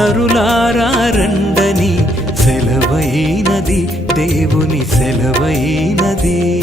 నరులారండని సెలవైనది దేవుని సెలవైనది.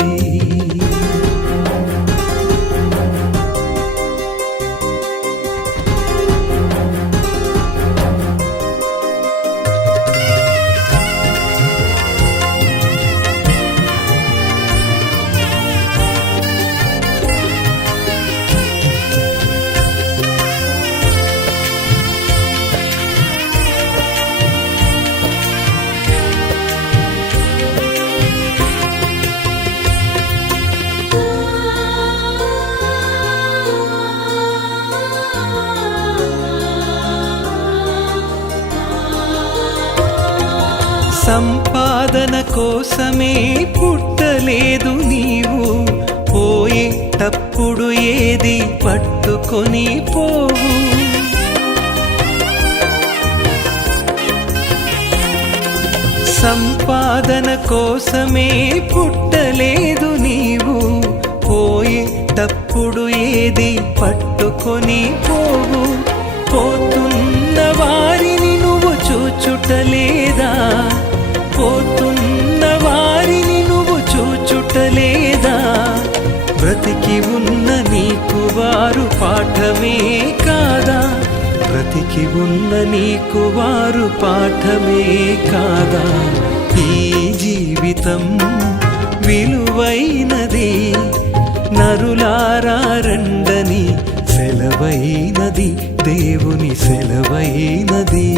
కోసమే పుట్టలేదు నీవు. పోయేటప్పుడు ఏది పట్టుకొని పోవు. సంపాదన కోసమే పుట్టలేదు నీవు. పోయేటప్పుడు ఏది పట్టుకొని పోవు. పోతున్న వారి పాఠమే కాదా? బ్రతికి ఉన్న నీకు వారు పాఠమే కాదా? ఈ జీవితం విలువైనది నరులారండని సెలవైనది దేవుని సెలవైనది.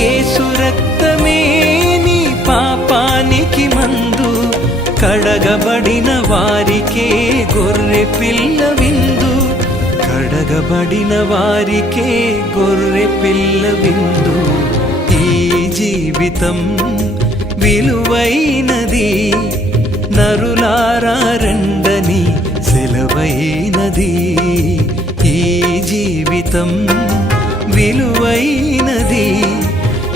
ఏసు రక్తమే నీ పాపానికి మందు. కడగబడిన వారికే గొర్రె పిల్ల విందు. కడగబడిన వారికే గొర్రె పిల్ల విందు. ఈ జీవితం విలువైనది నరులారండని సెలవైనది. ఈ జీవితం విలువైనది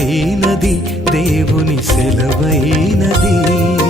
సెలవైనది దేవుని సెలవైనది.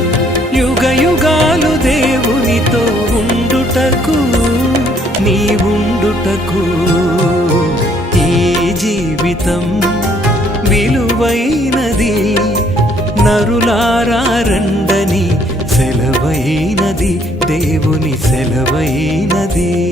దేవుని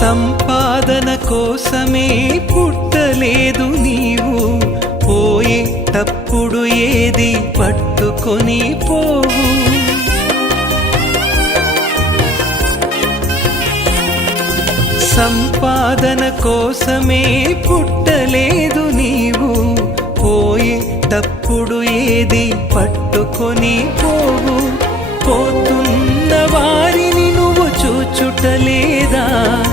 సంపాదన కోసమే పుట్టలేదు నీవు. పోయేటప్పుడు ఏది పట్టుకొని పోవు. సంపాదన కోసమే పుట్టలేదు నీవు. పోయేటప్పుడు ఏది పట్టుకొని పోవు. పోతున్న వారిని నువ్వు చూచుటలేదా?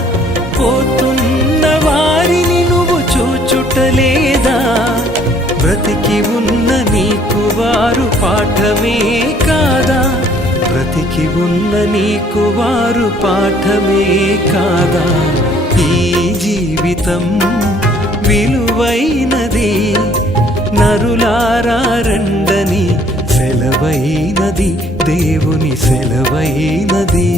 పోతున్న వారిని నువ్వు చూచుటలేదా? బ్రతికి ఉన్న నీకు వారు పాఠమే కాదా? బ్రతికి ఉన్న నీకు వారు పాఠమే కాదా? ఈ జీవితం విలువైనది నరులారండని సెలవైనది దేవుని సెలవైనది.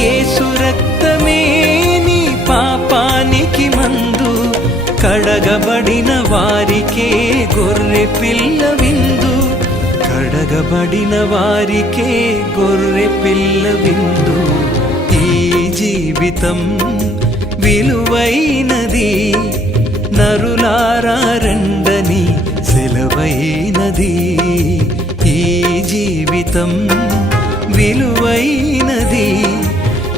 యేసు రక్తమే నీ పాపానికి మందు. కడగబడిన వారికే గొర్రె పిల్ల విందు. కడగబడిన వారికే గొర్రె పిల్ల విందు. ఈ జీవితం విలువైనది నరులారండని సెలవైనది. ఈ జీవితం విలువైనది